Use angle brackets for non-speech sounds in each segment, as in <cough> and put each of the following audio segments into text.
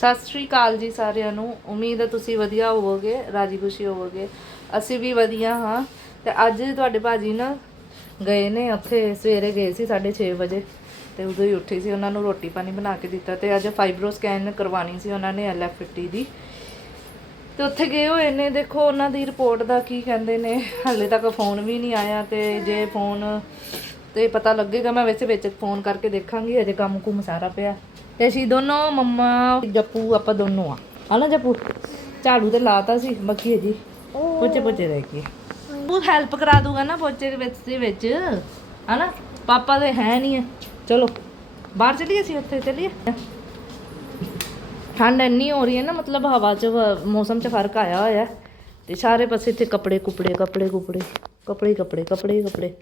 ਸਤਿ ਸ਼੍ਰੀ ਅਕਾਲ ਜੀ ਸਾਰਿਆਂ ਨੂੰ। ਉਮੀਦ ਹੈ ਤੁਸੀਂ ਵਧੀਆ ਹੋਵੋਗੇ, ਰਾਜੀ ਖੁਸ਼ੀ ਹੋਵੋਗੇ। ਅਸੀਂ ਵੀ ਵਧੀਆ ਹਾਂ। ਤੇ ਅੱਜ ਤੁਹਾਡੇ ਭਾਜੀ ਨਾ ਗਏ ਨੇ, ਉੱਥੇ ਸਵੇਰੇ ਗਏ ਸੀ 6:30 ਵਜੇ। ਤੇ ਉਦੋਂ ਹੀ ਉੱਠੀ ਸੀ, ਉਹਨਾਂ ਨੂੰ ਰੋਟੀ ਪਾਣੀ ਬਣਾ ਕੇ ਦਿੱਤਾ ਤੇ ਅੱਜ ਫਾਈਬਰੋ ਸਕੈਨ ਕਰਵਾਣੀ ਸੀ ਉਹਨਾਂ ਨੇ ਐਲਐਫਟੀ ਦੀ। ਤੇ ਉੱਥੇ ਗਏ ਹੋਏ ਨੇ, ਦੇਖੋ ਉਹਨਾਂ ਦੀ ਰਿਪੋਰਟ ਦਾ ਕੀ ਕਹਿੰਦੇ ਨੇ, ਹਾਲੇ ਤੱਕ ਫੋਨ ਵੀ ਨਹੀਂ ਆਇਆ ਤੇ ਜੇ ਫੋਨ ਤੇ ਪਤਾ ਲੱਗੇਗਾ, ਮੈਂ ਵੈਸੇ ਵਿੱਚ ਫੋਨ ਕਰਕੇ ਦੇਖਾਂਗੀ, ਅਜੇ ਕੰਮ ਕੁਮ ਸਾਰਾ ਪਿਆ। ਤੇ ਅਸੀਂ ਦੋਨੋਂ, ਮੰਮਾ, ਜੱਪੂ, ਆਪਾਂ ਦੋਨੋਂ ਆ। ਹਨਾ ਜੱਪੂ, ਝਾੜੂ ਤੇ ਲਾਤਾ ਸੀ, ਬਾਕੀ ਜੀ, ਪੋਚੇ ਪੋਚੇ ਰਹਿ ਗਏ ਉਹ ਹੈਲਪ ਕਰਾ ਦੂਗਾ ਨਾ ਪੋਚੇ ਦੇ ਵਿੱਚ ਦੇ ਵਿੱਚ। ਹਨਾ ਪਾਪਾ ਦੇ ਹੈ ਨਹੀਂ ਹੈ ਚਲੋ, ਬਾਹਰ ਚਲੀਏ ਅਸੀਂ, ਉੱਥੇ ਚਲੀਏ। ਠੰਡ ਇੰਨੀ ਹੋ ਰਹੀ ਹੈ ਨਾ, ਮਤਲਬ ਹਵਾ 'ਚ, ਮੌਸਮ 'ਚ ਫ਼ਰਕ ਆਇਆ ਹੋਇਆ। ਤੇ ਸਾਰੇ ਪਾਸੇ ਇੱਥੇ ਕੱਪੜੇ, ਕੁਪੜੇ ਕੱਪੜੇ ਕੁਪੜੇ, ਕੱਪੜੇ ਕੱਪੜੇ ਕੱਪੜੇ ਕੱਪੜੇ।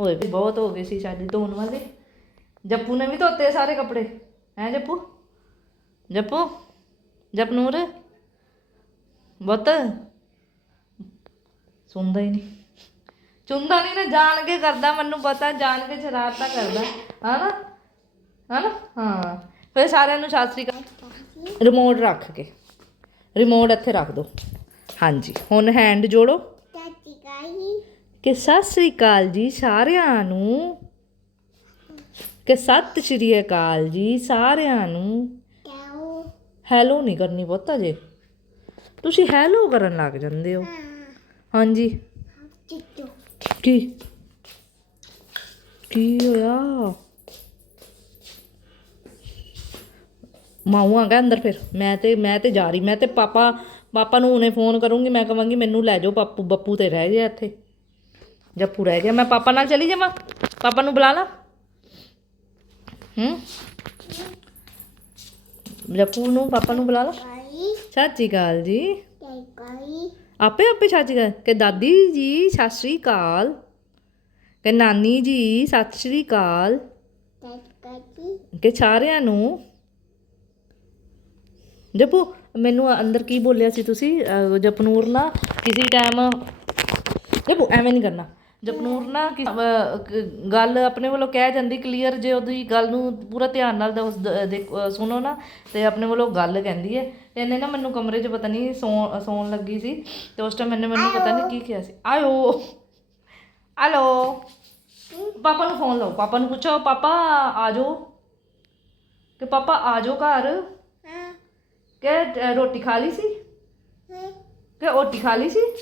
ਹੋਏ ਵੀ ਬਹੁਤ ਹੋ ਗਏ ਸੀ ਸ਼ਾਇਦ ਧੋਣ ਵਾਲੇ। ਜੱਪੂ ਨੇ ਵੀ ਧੋਤੇ ਸਾਰੇ ਕੱਪੜੇ। ਹੈ ਜੱਪੂ? ਜੱਪੂ? ਜਪਨੂਰ? ਬੁੱਤ? ਸੁਣਦਾ ਹੀ ਨਹੀਂ। ਚੁੰਦਾ ਨਹੀਂ ਨਾ ਜਾਣ ਕੇ ਕਰਦਾ ਮੈਨੂੰ ਪਤਾ ਜਾਣ ਕੇ ਸ਼ਰਾਰਤਾਂ ਕਰਦਾ। ਹਨਾ? ਹਨਾ? ਹਾਂ। ਫਿਰ ਸਾਰਿਆਂ ਨੂੰ ਸਤਿ ਸ੍ਰੀ ਅਕਾਲ। ਰਿਮੋਟ ਰੱਖ ਕੇ। ਰਿਮੋਟ ਇੱਥੇ ਰੱਖ ਦੋ। ਹਾਂਜੀ। ਹੁਣ ਹੈਂਡ ਜੋੜੋ। ਕਿ ਸਤਿ ਸ੍ਰੀ ਅਕਾਲ ਜੀ ਸਾਰਿਆਂ ਨੂੰ। ਕਿ ਸਤਿ ਸ੍ਰੀ ਅਕਾਲ ਜੀ ਸਾਰਿਆਂ ਨੂੰ। ਹੈਲੋ ਨਹੀਂ ਕਰਨੀ ਬਹੁਤਾ ਜੇ ਤੁਸੀਂ ਹੈਲੋ ਕਰਨ ਲੱਗ ਜਾਂਦੇ ਹੋ। ਹਾਂਜੀ। ਕੀ? ਕੀ ਹੋਇਆ? ਮਾਊ ਆ ਗਿਆ ਅੰਦਰ ਫਿਰ। ਮੈਂ ਤੇ ਮੈਂ ਤੇ ਜਾ ਰਹੀ। ਮੈਂ ਤੇ ਪਾਪਾ ਪਾਪਾ ਨੂੰ ਹੁਣੇ ਫੋਨ ਕਰੂੰਗੀ। ਮੈਂ ਕਹਾਂਗੀ ਮੈਨੂੰ ਲੈ ਜਾਓ ਪਾਪੂ ਬੱਪੂ ਤੇ ਰਹਿ ਗਿਆ ਇੱਥੇ। ਜੱਪੂ ਰਹਿ ਗਿਆ। ਮੈਂ ਪਾਪਾ ਨਾਲ ਚਲੀ ਜਾਵਾਂ? ਪਾਪਾ ਨੂੰ ਬੁਲਾ ਲਾ। ਹੂੰ? ਜੱਪੂ ਨੂੰ ਪਾਪਾ ਨੂੰ ਬੁਲਾ ਲਾ। ਸਤਿ ਸ਼੍ਰੀ ਅਕਾਲ ਜੀ। ਆਪੇ ਆਪੇ ਸਤਿ ਸ਼੍ਰੀ ਅਕਾਲ। ਕਿ ਦਾਦੀ ਜੀ ਸਤਿ ਸ਼੍ਰੀ ਅਕਾਲ। ਕਿ ਨਾਨੀ ਜੀ ਸਤਿ ਸ਼੍ਰੀ ਅਕਾਲ। ਕਿ ਸਾਰਿਆਂ ਨੂੰ। ਜਪੂ ਮੈਨੂੰ ਅੰਦਰ ਕੀ ਬੋਲਿਆ ਸੀ ਤੁਸੀਂ? ਅਹ ਜਪਨੂਰ ਨਾ ਕਿਸੇ ਟਾਈਮ ਜਪੂ ਐਵੇਂ ਨਹੀਂ ਕਰਨਾ। ਜਪਨੂਰ ਨਾ ਕਿ- ਅਹ ਕ- ਗੱਲ ਆਪਣੇ ਵੱਲੋਂ ਕਹਿ ਜਾਂਦੀ ਕਲੀਅਰ ਜੇ ਉਹਦੀ ਗੱਲ ਨੂੰ ਪੂਰਾ ਧਿਆਨ ਨਾਲ ਦਾ ਉਸ ਦ- ਦੇਖ- ਸੁਣੋ ਨਾ ਤੇ ਆਪਣੇ ਵੱਲੋਂ ਗੱਲ ਕਹਿੰਦੀ ਹੈ। ਤੇ ਇਹਨੇ ਨਾ ਮੈਨੂੰ ਕਮਰੇ 'ਚ ਪਤਾ ਨਹੀਂ ਸੌਣ ਸੌਣ ਲੱਗੀ ਸੀ ਤੇ ਉਸ ਟਾਈਮ ਮੈंने ਮੈਨੂੰ ਪਤਾ ਨਹੀਂ ਕੀ ਕਿਹਾ ਸੀ। ਆਇਓ। ਹੈਲੋ। ਪਾਪਾ ਨੂੰ ਫੋਨ ਲਾਓ। ਪਾਪਾ ਨੂੰ ਪੁੱਛੋ ਪਾਪਾ ਆ ਜਾਓ। ਕਿ ਪਾਪਾ ਆ ਜਾਓ ਘਰ। ਕਿ ਅ, ਰੋਟੀ ਖਾ ਲਈ ਸੀ? ਕਿ ਰੋਟੀ ਖਾ ਲਈ ਸੀ?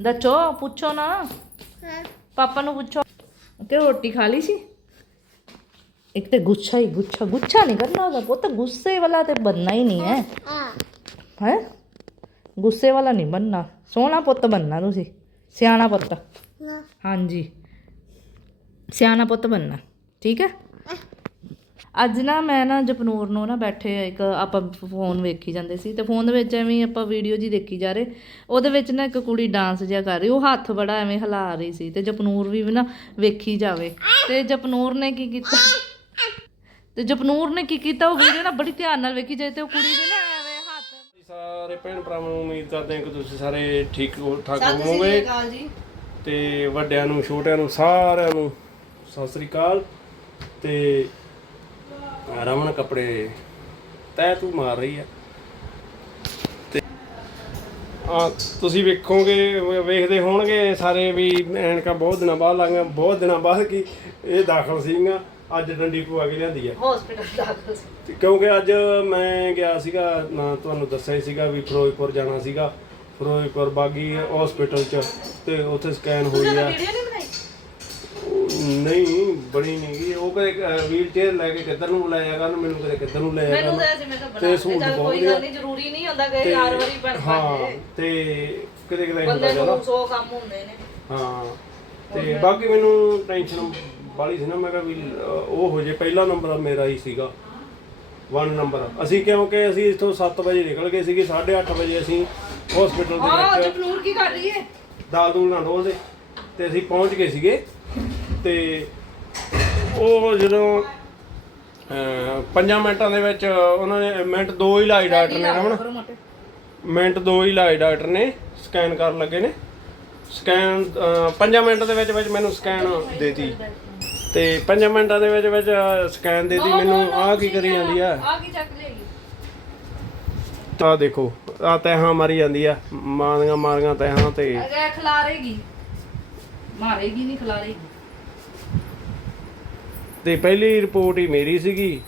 ਦੱਸੋ ਪੁੱਛੋ ਨਾ ਪਾਪਾ ਨੂੰ ਪੁੱਛੋ ਕਿ ਰੋਟੀ ਖਾ ਲਈ ਸੀ ਇੱਕ ਤੇ ਗੁੱਛਾ ਹੀ ਗੁੱਛਾ ਗੁੱਛਾ ਨਹੀਂ ਕਰਨਾ ਉਹਦਾ ਪੁੱਤ ਗੁੱਸੇ ਵਾਲਾ ਤੇ ਬੰਨਾ ਹੀ ਨਹੀਂ ਹੈ ਹੈ ਗੁੱਸੇ ਵਾਲਾ ਨਹੀਂ ਬੰਨਾ ਸੋਹਣਾ ਪੁੱਤ ਬੰਨਾ ਤੁਸੀਂ ਸਿਆਣਾ ਪੁੱਤ ਹਾਂਜੀ ਸਿਆਣਾ ਪੁੱਤ ਬੰਨਾ ਠੀਕ ਹੈ ਅੱਜ ਨਾ ਮੈਂ ਨਾ ਜਪਨੂਰ ਨੂੰ ਨਾ ਬੈਠੇ ਇੱਕ ਆਪਾਂ ਫੋਨ ਵੇਖੀ ਜਾਂਦੇ ਸੀ ਤੇ ਫੋਨ ਦੇ ਵਿੱਚ ਐਵੇਂ ਆਪਾਂ ਵੀਡੀਓ ਜੀ ਦੇਖੀ ਜਾ ਰਹੇ। ਉਹਦੇ ਵਿੱਚ ਨਾ ਇੱਕ ਕੁੜੀ ਡਾਂਸ ਜਿਹਾ ਕਰ ਰਹੀ ਉਹ ਹੱਥ ਬੜਾ ਐਵੇਂ ਹਿਲਾ ਰਹੀ ਸੀ ਤੇ ਜਪਨੂਰ ਵੀ ਨਾ ਵੇਖੀ ਜਾਵੇ। ਤੇ ਜਪਨੂਰ ਨੇ ਕੀ ਕੀਤਾ? ਤੇ ਜਪਨੂਰ ਨੇ ਕੀ ਕੀਤਾ? ਉਹ ਵੀਡੀਓ ਨਾ ਬੜੀ ਧਿਆਨ ਨਾਲ ਵੇਖੀ ਜਾਏ ਤੇ ਉਹ ਕੁੜੀ ਵੀ ਨਾ ਐਵੇਂ ਹੱਥ ਸਾਰੇ ਭੈਣ ਭਰਾਵਾਂ ਨੂੰ ਉਮੀਦ ਕਰਦੇ ਹਾਂ ਕਿ ਤੁਸੀਂ ਸਾਰੇ ਠੀਕ ਹੋ ਠਾਕ ਹੋਵੋਗੇ। ਅਕਾਲ ਜੀ। ਤੇ ਵੱਡਿਆਂ ਨੂੰ ਛੋਟਿਆਂ ਨੂੰ ਸਾਰਿਆਂ ਨੂੰ ਸਤਿ ਸ੍ਰੀ ਅਕਾਲ। ਤੇ ਰਮਨ ਕੱਪੜੇ ਤੈ ਤੂੰ ਮਾਰ ਰਹੀ ਆ। ਤੇ ਆ ਤੁਸੀਂ ਵੇਖੋਗੇ ਵੇਖਦੇ ਹੋਣਗੇ ਸਾਰੇ ਵੀ ਐਨਕਾਂ ਬਹੁਤ ਦਿਨਾਂ ਬਾਅਦ ਲਾਈਆਂ ਬਹੁਤ ਦਿਨਾਂ ਬਾਅਦ ਕੀ ਇਹ ਦਾਖਲ ਸੀਗੀਆਂ ਅੱਜ ਡੰਡੀ ਪਵਾ ਕੇ ਲਿਆਂਦੀ ਆ? ਹਸਪੀਟਲ ਦਾਖਲ ਸੀ। ਕਿਉਂਕਿ ਅੱਜ ਮੈਂ ਗਿਆ ਸੀਗਾ ਨਾ ਤੁਹਾਨੂੰ ਦੱਸਿਆ ਹੀ ਸੀਗਾ ਵੀ ਫਿਰੋਜ਼ਪੁਰ ਜਾਣਾ ਸੀਗਾ ਫਿਰੋਜ਼ਪੁਰ ਬਾਗੀ ਹਸਪੀਟਲ ਚ ਤੇ ਉੱਥੇ ਸਕੈਨ ਹੋਈ ਆ। ਨਹੀਂ ਬੜੀ ਨਹੀਂ ਗਈ ਉਹ ਕਦੇ ਵੀਲ ਚੇਅਰ ਲੈ ਕੇ ਕਿੱਧਰ ਨੂੰ ਲੈ ਜਾਗਾ ਮੈਨੂੰ ਕਦੇ ਕਿੱਧਰ ਨੂੰ ਲੈ ਮੈਨੂੰ ਜਾਗਾ ਤਾਂ ਮੈਂ ਸੂਟ ਚੱਲ ਬਹੁਤ ਕੋਈ ਵਧੀਆ। ਗੱਲ ਨਹੀਂ ਜ਼ਰੂਰੀ ਨਹੀਂ ਹੁੰਦਾ ਕਿ ਹਰ ਵਾਰੀ ਬਣ ਹਾਂ ਪਾਏ ਤੇ ਕਦੇ ਕਦੇ ਬੰਦੇ ਹੁੰਦਾ ਚਲੋ ਨੂੰ 100 ਕੰਮ ਹੁੰਦੇ ਨੇ। ਹਾਂ ਤੇ ਬਾਕੀ ਮੈਨੂੰ ਟੈਨਸ਼ਨ ਬਾਲੀ ਸੀ ਨਾ ਮੈਂ ਕਿਹਾ ਵੀ ਉਹ ਹੋ ਜੇ ਪਹਿਲਾ ਨੰਬਰ ਮੇਰਾ ਹੀ ਸੀਗਾ। 1 ਨੰਬਰ ਅਸੀਂ ਕਿਉਂਕਿ ਅਸੀਂ ਇੱਥੋਂ 7 ਵਜੇ ਨਿਕਲ ਗਏ ਸੀਗੇ 8:30 ਵਜੇ ਅਸੀਂ ਹਸਪੀਟਲ ਦੇ ਹਾਂ ਵਿੱਚ ਜਪਨੂਰ ਕੀ ਕਰ ਰਹੀ ਹੈ ਦਾਲ ਦੂਲ ਨਾ ਡੋਲਦੇ। ਤੇ ਅਸੀਂ ਪਹੁੰਚ ਗਏ ਸੀਗੇ ਤੇ ਉਹ ਜਦੋਂ ਅਹ, ਪੰਜਾਂ ਮਿੰਟਾਂ ਦੇ ਵਿੱਚ ਉਹਨਾਂ ਨੇ ਮਿੰਟ ਦੋ ਹੀ ਲਾਈ ਡਾਕਟਰ ਨੇ ਰਮਨ ਮਿੰਟ। ਦੋ ਹੀ ਲਾਏ ਡਾਕਟਰ ਨੇ ਸਕੈਨ ਕਰਨ ਲੱਗੇ ਨੇ। ਸਕੈਨ ਪੰਜਾਂ ਮਿੰਟ ਦੇ ਵਿੱਚ ਵਿੱਚ ਮੈਨੂੰ ਸਕੈਨ ਦੇਤੀ ਤੇ। 5 ਮਿੰਟਾਂ ਦੇ ਵਿੱਚ ਵਿੱਚ ਸਕੈਨ ਦੇ ਦੀ ਮੈਨੂੰ ਆਹ ਕੀ ਕਰੀ ਜਾਂਦੀ ਆ? ਆ ਕੀ ਚੱਕ ਲੇਗੀ ਆ ਦੇਖੋ ਆ ਤੈਹਾਂ ਮਾਰੀ ਜਾਂਦੀ ਆ ਮਾਰੀਆਂ ਮਾਰੀਆਂ ਤੈਹਾਂ ਤੇ। ਅਰੇ ਖਿਲਾਰੇਗੀ। ਮਾਰੇਗੀ ਨਹੀਂ ਖਿਲਾਰੇਗੀ। ਤੇ ਪਹਿਲੀ ਰਿਪੋਰਟ ਹੀ ਮੇਰੀ ਸੀਗੀ।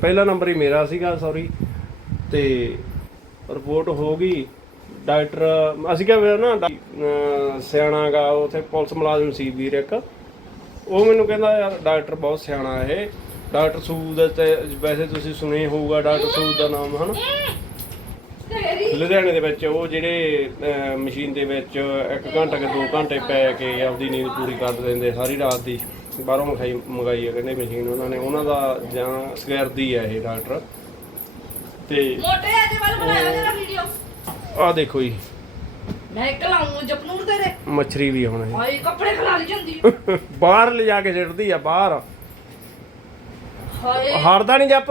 ਪਹਿਲਾ ਨੰਬਰ ਹੀ ਮੇਰਾ ਸੀਗਾ ਸੌਰੀ ਤੇ ਰਿਪੋਰਟ ਹੋ ਗਈ। ਡਾਕਟਰ, ਅਸੀਂ ਕਿਹਾ ਨਾ ਡਾ- ਸਿਆਣਾ ਗਾ, ਉਥੇ ਪੁਲਿਸ ਮੁਲਾਜ਼ਮ ਸੀ ਵੀਰ ਇੱਕ। ਉਹ ਮੈਨੂੰ ਕਹਿੰਦਾ, ਯਾਰ, ਡਾਕਟਰ ਬਹੁਤ ਸਿਆਣਾ ਇਹ। ਡਾਕਟਰ ਸੂਦ ਤੇ ਵੈਸੇ ਤੁਸੀਂ ਸੁਣੇ ਹੋਊਗਾ, ਡਾਕਟਰ ਸੂਦ ਦਾ ਨਾਮ, ਹਨਾ? ਤੇਰੀ ਲੁਧਿਆਣੇ ਦੇ ਵਿੱਚ ਉਹ ਜਿਹੜੇ ਮਸ਼ੀਨ ਦੇ ਵਿੱਚ 1 ਘੰਟਾ ਕਿ 2 ਘੰਟੇ ਪੈ ਕੇ ਆਪਦੀ ਨੀਂਦ ਪੂਰੀ ਕਰ ਦਿੰਦੇ, ਸਾਰੀ ਰਾਤ ਦੀ। ਬਾਹਰੋਂ ਮਖਾਈ ਮੰਗਾਈ ਹੈ ਕਹਿੰਦੇ ਮਸ਼ੀਨ ਉਹਨਾਂ ਨੇ। ਉਹਨਾਂ ਦਾ ਜਾਂ ਸਕਿਰਦੀ ਹੈ ਇਹ ਡਾਕਟਰ। ਤੇ ਮੋਟੇ ਅੱਜ ਵੱਲ ਬਣਾਇਆ ਜਰਾ ਵੀਡੀਓ ਆਹ ਦੇਖੋ ਜੀ। ਮੈਂ ਇੱਕ ਲਾਉਂ ਜਪਨੂਰ ਤੇਰੇ। ਮੱਛਰੀ ਵੀ ਹੁਣ ਹਾਏ ਕੱਪੜੇ ਖਿਲਾਰੀ ਜਾਂਦੀ। ਇਹ <laughs> ਬਾਹਰ ਲਿਜਾ ਕੇ ਸਿੱਟਦੀ ਆ ਬਾਹਰ। ਹਾਏ। ਹਾਰਦਾ ਨਹੀਂ ਜੱਪ।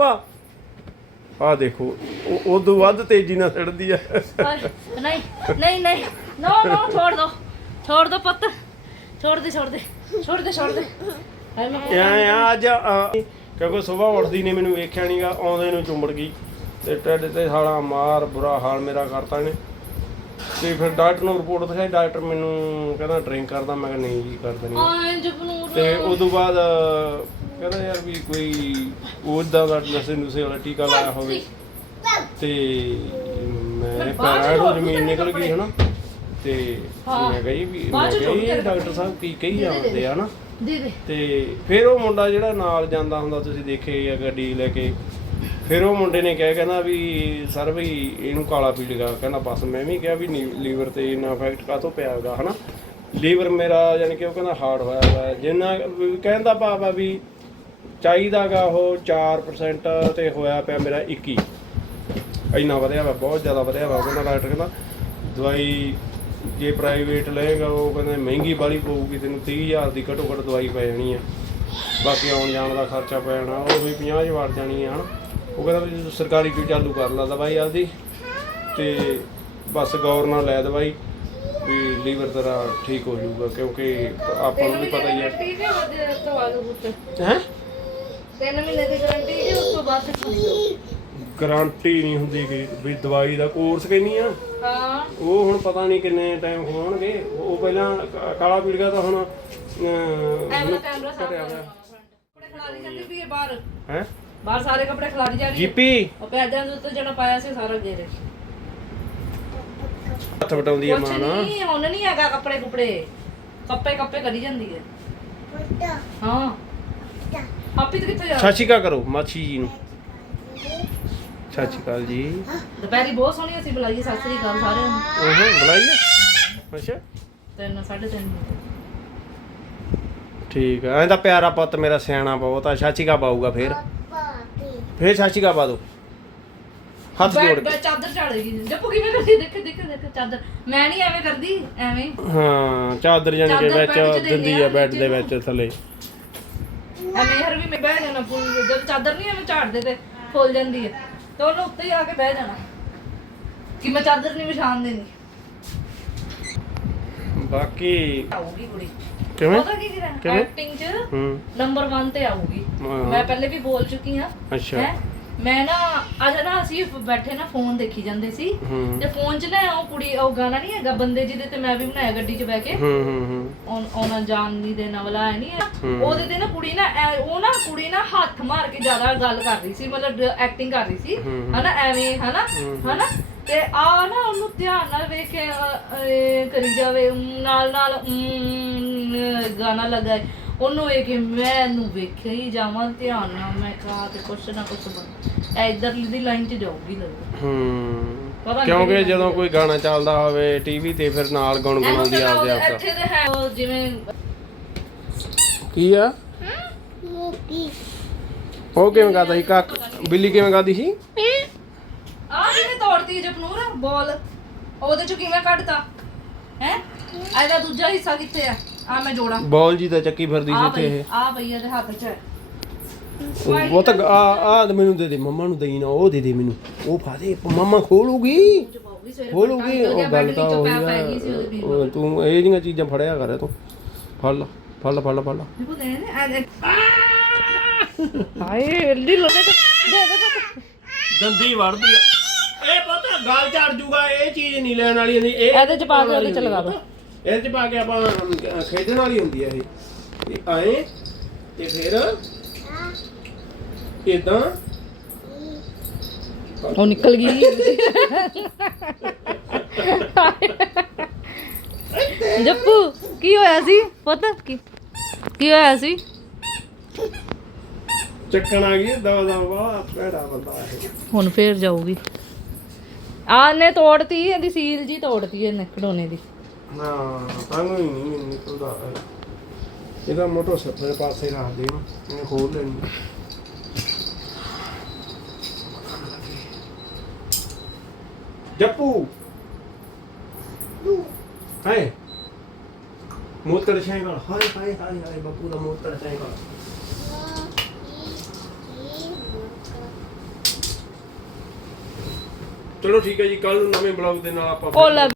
ਆਹ ਦੇਖੋ ਉਹ ਉਦੋਂ ਵੱਧ ਤੇਜ਼ੀ ਨਾਲ ਸਿੱਟਦੀ ਆ। ਹਾਏ, ਨਹੀਂ ਨਹੀਂ ਨਹੀਂ। ਨੋ ਨੋ ਛੋੜ ਦੋ। ਛੋੜ ਦੋ ਪੁੱਤ। ਛੋੜ ਦੇ ਛੋੜ ਦੇ ਛੋੜ ਦੇ ਛੋੜ ਦੇ। ਹਾਏ ਮੈਂ ਐ ਆ ਅੱਜ ਆ, ਕਿਉਂਕਿ ਸਵੇਰ ਉੱਠਦੀ ਨੇ ਮੈਨੂੰ ਵੇਖਿਆ ਨਹੀਂਗਾ ਆਉਂਦੇ ਨੂੰ ਚੁੰਬੜ ਗਈ। ਤੇ ਟੱਡ ਤੇ ਸਾਲਾ ਮਾਰ ਬੁਰਾ ਹਾਲ ਮੇਰਾ ਕਰਤਾ ਨੇ ਤੇ ਫਿਰ ਡਾਕਟਰ ਨੂੰ ਰਿਪੋਰਟ ਦਿਖਾਈ ਡਾਕਟਰ ਮੈਨੂੰ ਕਹਿੰਦਾ ਡਰਿੰਕ ਕਰਦਾ। ਮੈਂ ਕਿਹਾ ਨਹੀਂ ਜੀ ਕਰਦਾ ਨਹੀਂ ਆਏ ਜਪਨੂਰ ਤੇ ਉਦੋਂ ਬਾਅਦ ਕਹਿੰਦਾ ਯਾਰ ਵੀ ਕੋਈ ਦਾ ਨਸ਼ੇ ਨੁਸੇ ਵਾਲਾ ਟੀਕਾ ਲਾਇਆ ਹੋਵੇ। ਤੇ ਮੈਂ ਪੈਰਾਂ ਤੋਂ ਜ਼ਮੀਨ ਨਿਕਲ ਗਈ ਹਨਾ? ਤੇ ਮੈਂ ਕਹੀ ਵੀ ਮੈਂ ਕਹੀ ਇਹ ਡਾਕਟਰ ਸਾਹਿਬ ਕੀ ਕਹੀ ਜਾਂਦੇ ਆ ਹਨਾ ਦੇ ਦੇ। ਤੇ ਫਿਰ ਉਹ ਮੁੰਡਾ ਜਿਹੜਾ ਨਾਲ ਜਾਂਦਾ ਹੁੰਦਾ ਤੁਸੀਂ ਦੇਖੇ ਆ ਗੱਡੀ ਲੈ ਕੇ ਫਿਰ ਉਹ ਮੁੰਡੇ ਨੇ ਕਿਹਾ ਕਹਿੰਦਾ ਵੀ ਸਰ ਵੀ ਇਹਨੂੰ ਕਾਲਾ ਪੀ ਲਗਾ ਕਹਿੰਦਾ ਬਸ ਮੈਂ ਵੀ ਕਿਹਾ ਵੀ ਲੀਵਰ ਤੇ ਇੰਨਾ ਇਫੈਕਟ ਕਾਹਤੋਂ ਪਿਆ ਹੈਗਾ ਹਨਾ। ਲੀਵਰ ਮੇਰਾ ਯਾਨੀ ਕਿ ਉਹ ਕਹਿੰਦਾ ਹਾਰਡ ਹੋਇਆ ਹੋਇਆ ਜਿੰਨਾ ਵੀ ਕਹਿੰਦਾ ਭਾਵ ਵੀ ਚਾਹੀਦਾਗਾ ਉਹ 4% ਤੇ ਹੋਇਆ ਪਿਆ ਮੇਰਾ 21 ਇੰਨਾ ਵਧਿਆ ਵਾ ਬਹੁਤ ਜ਼ਿਆਦਾ ਵਧਿਆ ਵਾ ਕਹਿੰਦਾ ਡਾਕਟਰ ਕਹਿੰਦਾ ਦਵਾਈ ਜੇ ਪ੍ਰਾਈਵੇਟ ਲਏਗਾ ਉਹ ਕਹਿੰਦਾ ਮਹਿੰਗੀ ਵਾਲੀ ਪਊਗੀ ਤੈਨੂੰ 30000 ਦੀ ਘੱਟੋ ਘੱਟ ਦਵਾਈ ਪੈ ਜਾਣੀ ਆ। ਬਾਕੀ ਆਉਣ ਜਾਣ ਦਾ ਖਰਚਾ ਪੈ ਜਾਣਾ ਉਹ ਵੀ 50 ਚ ਵੜ ਜਾਣੀ ਆ ਹਨਾ। ਉਹ ਕਹਿੰਦਾ ਵੀ ਸਰਕਾਰੀ ਕੋਈ ਚਾਲੂ ਕਰ ਲਾ ਦਵਾਈ ਆਪਦੀ ਤੇ ਬਸ ਗੌਰ ਨਾਲ ਲੈ ਦਵਾਈ ਵੀ ਲੀਵਰ ਤੇਰਾ ਠੀਕ ਹੋ ਜਾਊਗਾ ਕਿਉਂਕਿ ਆਪਾਂ ਨੂੰ ਵੀ ਪਤਾ ਹੀ ਹੈ ਠੀਕ ਹੈ ਉਹਦੇ ਤੋਂ ਆ ਪੁੱਤ ਹੈ? ਤਿੰਨ ਮਹੀਨੇ ਦੀ ਗਾਰੰਟੀ ਹੈ ਉਸ ਤੋਂ ਬਾਅਦ ਤੇ ਛੁੱਟ ਜਾਓ ਗਾਰੰਟੀ ਨਹੀਂ ਹੁੰਦੀ ਗੀ ਵੀ ਦਵਾਈ ਦਾ ਕੋਰਸ ਕਹਿੰਨੀ ਆ? ਹਾਂ। ਉਹ ਹੁਣ ਪਤਾ ਨਹੀਂ ਕਿੰਨੇ ਟਾਈਮ ਹੋਣਗੇ। ਉਹ ਪਹਿਲਾਂ ਕ- ਕਾਲਾ ਪੀੜ ਗਿਆ ਤਾਂ ਹੁਣ ਐਵੇਂ ਕੈਮਰਾ ਸਾਫ਼ ਕੱਪੜੇ ਖਿਲਾਰੀ ਜਾਂਦੀ ਵੀ ਇਹ ਬਾਹਰ। ਹੈ? ਬਾਹਰ ਸਾਰੇ ਕੱਪੜੇ ਖਿਲਾਰੀ ਜਾ ਰਹੀ ਹੈ ਜੀਪੀ? ਉਹ ਪੈਜਾਂ ਦੇ ਉੱਤੇ ਜਿਹੜਾ ਪਾਇਆ ਸੀ ਸਾਰਾ ਗੇਰੇ ਹੱਥ ਵਟਾਉਂਦੀ ਆ ਕੁਛ ਮਾਂ ਨਾ। ਨਹੀਂ ਹੁਣ ਨਹੀਂ ਹੈਗਾ ਕੱਪੜੇ ਕੁਪੜੇ। ਕੱਪੇ ਕੱਪੇ ਕਰੀ ਜਾਂਦੀ ਹੈ। ਹਾਂ। ਆਪੀ ਤੇ ਕਿੱਥੇ ਜਾ ਸਤਿ ਸ਼੍ਰੀ ਅਕਾਲ ਕਰੋ ਮਾਛੀ ਜੀ ਨੂੰ। ਸਤਿ ਸ਼੍ਰੀ ਅਕਾਲ ਜੀ। ਦੁਪਹਿਰੀ ਬਹੁਤ ਸੋਹਣੀ ਅਸੀਂ ਬੁਲਾਈਏ ਸਤਿ ਸ੍ਰੀ ਅਕਾਲ ਸਾਰਿਆਂ ਨੂੰ। ਉਹ ਬੁਲਾਈਏ? ਅੱਛਾ। ਤਿੰਨ ਸਾਢੇ ਤਿੰਨ ਠੀਕ ਆ ਐਂ ਤਾਂ ਪਿਆਰਾ ਪੁੱਤ ਮੇਰਾ ਸਿਆਣਾ ਬਹੁਤ ਆ। ਸਤਿ ਸ਼੍ਰੀ ਅਕਾਲ ਪਾਊਗਾ ਫੇਰ। ਫੇਰ ਸਤਿ ਸ਼੍ਰੀ ਅਕਾਲ ਪਾ ਦੋ ਹੱਥ ਜੋੜ ਬੈਠ ਕੇ ਚਾਦਰ ਝਾੜੇਗੀ ਜੱਪੂ ਕਿਵੇਂ ਕਰਦੀ? ਦੇਖ ਦੇਖ ਦੇਖ। ਚਾਦਰ। ਮੈਂ ਨਹੀਂ ਐਵੇਂ ਕਰਦੀ ਐਵੇਂ। ਹੀ। ਚਾਦਰ ਜਾਨੀ ਕਿ ਚਾਦਰ ਬੈੱਡ 'ਚ ਵਿੱਚ ਦਿੰਦੇ ਆ ਆ ਬੈੱਡ ਦੇ ਵਿੱਚ। ਥੱਲੇ। ਐਵੇਂ ਹਰ ਵੀ ਮੈਂ ਬਹਿ ਜਾਣਾ ਫੁੱਲ ਜਦ ਚਾਦਰ ਨਹੀਂ ਐਵੇਂ ਝਾੜਦੇ ਤੇ ਫੁੱਲ ਜਾਂਦੀ ਹੈ। ਤੇ ਉਹਨੂੰ ਉੱਤੇ ਹੀ ਆ ਕੇ ਬਹਿ ਜਾਣਾ ਕਿ ਮੈਂ ਚਾਦਰ ਨਹੀਂ ਵਿਛਾਣ ਦੇਣੀ। ਬਾਕੀ ਆਊਗੀ ਕੁੜੀ। ਕਿਵੇਂ? ਉਹਦਾ ਕੀ ਕਰਾਂ ਕਿਵੇਂ? ਐਕਟਿੰਗ 'ਚ ਹੂੰ। ਨੰਬਰ 1 ਤੇ ਆਊਗੀ। ਹਾਂ। ਮੈਂ ਪਹਿਲੇ ਵੀ ਬੋਲ ਚੁੱਕੀ ਹਾਂ। ਅੱਛਾ। ਹੈਂ? ਮੈਂ ਨਾ ਅੱਜ ਨਾ ਅਸੀਂ ਬੈਠੇ ਨਾ ਫੋਨ ਦੇਖੀ ਜਾਂਦੇ ਸੀ। ਹੂੰ। ਤੇ ਫੋਨ 'ਚ ਨਾ ਉਹ ਕੁੜੀ ਉਹ ਗਾਣਾ ਨਹੀਂ ਹੈਗਾ ਬੰਦੇ ਜਿਹਦੇ ਤੇ ਮੈਂ ਵੀ ਬਣਾਇਆ ਗੱਡੀ 'ਚ ਬਹਿ ਕੇ। ਹੂੰ ਹੂੰ ਹੂੰ। ਉਹ- ਉਹਨਾਂ ਜਾਨ ਨਹੀਂ ਦੇਣ ਵਾਲਾ ਹੈ। ਨਹੀਂ। ਉਹਦੇ ਤੇ ਨਾ ਕੁੜੀ ਨਾ ਐ- ਉਹ ਨਾ ਕੁੜੀ ਨਾ ਹੱਥ ਮਾਰ ਕੇ ਜ਼ਿਆਦਾ ਗੱਲ ਕਰ ਰਹੀ ਸੀ ਮਤਲਬ ਐਕਟਿੰਗ ਕਰ ਰਹੀ ਸੀ। ਹਨਾ ਐਵੇਂ ਹਨਾ ਹਨਾ। ਤੇ ਆ ਨਾ ਉਹਨੂੰ ਧਿਆਨ ਨਾਲ ਵੇਖ ਕੇ ਅ, ਇਹ ਕਰੀ ਜਾਵੇ ਉਮ, ਨਾਲ ਨਾਲ ਉਮ, ਗਾਣਾ ਲਗਾਏ ਉਹਨੂੰ ਵੇਖ ਕੇ ਮੈਂ ਇਹਨੂੰ ਵੇਖਿਆ ਹੀ ਜਾਵਾਂ ਧਿਆਨ ਨਾਲ ਮੈਂ ਕਹਾ ਤੇ ਕੁਛ ਨਾ ਕੁਛ ਬਣ ਐ ਇਧਰਲੀ ਦੀ ਲਾਈਨ 'ਚ ਜਾਊਗੀ ਲੱਗਦਾ। ਹੂੰ ਪਤਾ ਕਿਉਂਕਿ ਜਦੋਂ ਕੋਈ ਗਾਣਾ ਚੱਲਦਾ ਹੋਵੇ ਟੀਵੀ ਤੇ ਫਿਰ ਨਾਲ ਗੁਣਗੁਣਾਉਂਦੀ ਆਪਦੇ ਆਪ ਇੱਥੇ ਤੇ ਹੈ ਉਹ ਜਿਵੇਂ ਕੀ ਆ? ਉਹ ਕਿਵੇਂ ਗਾਦਾ ਸੀ? ਕੱਕ ਬਿੱਲੀ ਕਿਵੇਂ ਗਾਦੀ ਸੀ? ਆ ਕਿਵੇਂ ਤੋੜਤੀ ਜਪਨੂਰ? ਬੋਲ। ਉਹਦੇ ਚ ਕਿਵੇਂ ਕੱਢਤਾ? ਹੈ? ਇਹਦਾ ਦੂਜਾ ਹਿੱਸਾ ਕਿੱਥੇ ਆ? ਆ ਮੈਂ ਜੋੜਾਂ। ਬੋਲ ਜੀ ਤਾਂ ਚੱਕੀ ਫਿਰਦੀ ਆ ਸੀ ਤੇ ਪਈ ਆ ਪਈ ਇਹਦੇ ਹੱਥ 'ਚ। ਇਹ ਉਹ ਤਾਂ ਆ ਆ ਤਾਂ ਮੈਨੂੰ ਦੇ ਦੇ ਮੰਮਾ ਨੂੰ ਦੇਈ ਨਾ ਉਹ ਦੇ ਦੇ ਮੈਨੂੰ। ਉਹ ਫਾ ਦੇ ਮੰਮਾ ਖੋਲੂਗੀ। ਚ ਪਾਉਗੀ ਸਵੇਰੇ ਖੋਲੂਗੀ ਉਹ ਗੱਲ ਤਾਂ ਉਹ ਉਹ ਤੂੰ ਇਹ ਜਿਹੀਆਂ ਚੀਜ਼ਾਂ ਫੜਿਆ ਕਰ ਤੂੰ। ਫੜ ਲਾ ਫੜ ਲਾ ਫੜ ਲਾ ਫੜ ਲਾ। ਦੇਖੋ ਦੇ ਨੇ ਆ ਜਾ ਹਾਏ ਐਡੀ ਲੋਨੇ ਦੇ ਦੇ। ਦੰਦੀ ਵੜਦੀ ਆ। ਇਹ ਪਤਾ ਗਾਲ ਝੜ ਜੂਗਾ ਇਹ ਚੀਜ਼ ਨਹੀਂ ਲੈਣ ਵਾਲੀ ਇਹ ਇਹਦੇ ਚ ਪਾ ਕੇ ਉਹਦੇ ਚ ਲਗਾ ਦੋ। ਇਹਦੇ ਚ ਪਾ ਕੇ ਆਪਾਂ ਖੇਡਣ ਵਾਲੀ ਹੁੰਦੀ ਆ ਇਹ। ਇਹ ਆਏ ਤੇ ਫਿਰ ਇਦਾਂ ਉਹ ਨਿਕਲ ਗਈ। ਜੱਪੂ ਕੀ ਹੋਇਆ ਸੀ? ਪੁੱਤ ਕੀ ਕੀ ਹੋਇਆ ਸੀ? ਚੱਕਣ ਆ ਗਈ ਦਵਾ ਦਵਾ ਭੈੜਾ ਬੰਦਾ ਹੁਣ ਫੇਰ ਜਾਊਗੀ। ਆ ਨੇ ਤੋੜਤੀ ਇਹਦੀ ਸੀਲ ਜੀ ਤੋੜਤੀ ਇਹਨੇ ਖਡੋਣੇ ਦੀ। ਨਾ ਤਾਂ ਹੀ ਨਹੀਂ ਨਿਕਲਦਾ ਇਹਦਾ ਮੋਟਰ ਸੱਤੇ ਪਾਸੇ ਰੱਖ ਦੇ ਇਹਨੇ ਖੋਲ ਲੈਣੀ। ਜੱਪੂ! ਹਾਏ ਮੋਤਰ ਸ਼ੈਂਗਲ ਹਾਏ ਹਾਏ ਹਾਏ ਹਾਏ ਬੱਪੂ ਦਾ ਮੋਤਰ ਸ਼ੈਂਗਲ ਚਲੋ ਠੀਕ ਹੈ ਜੀ ਕੱਲ ਨੂੰ ਨਵੇਂ ਬਲੌਗ ਦੇ ਨਾਲ ਆਪਾਂ ਉਹ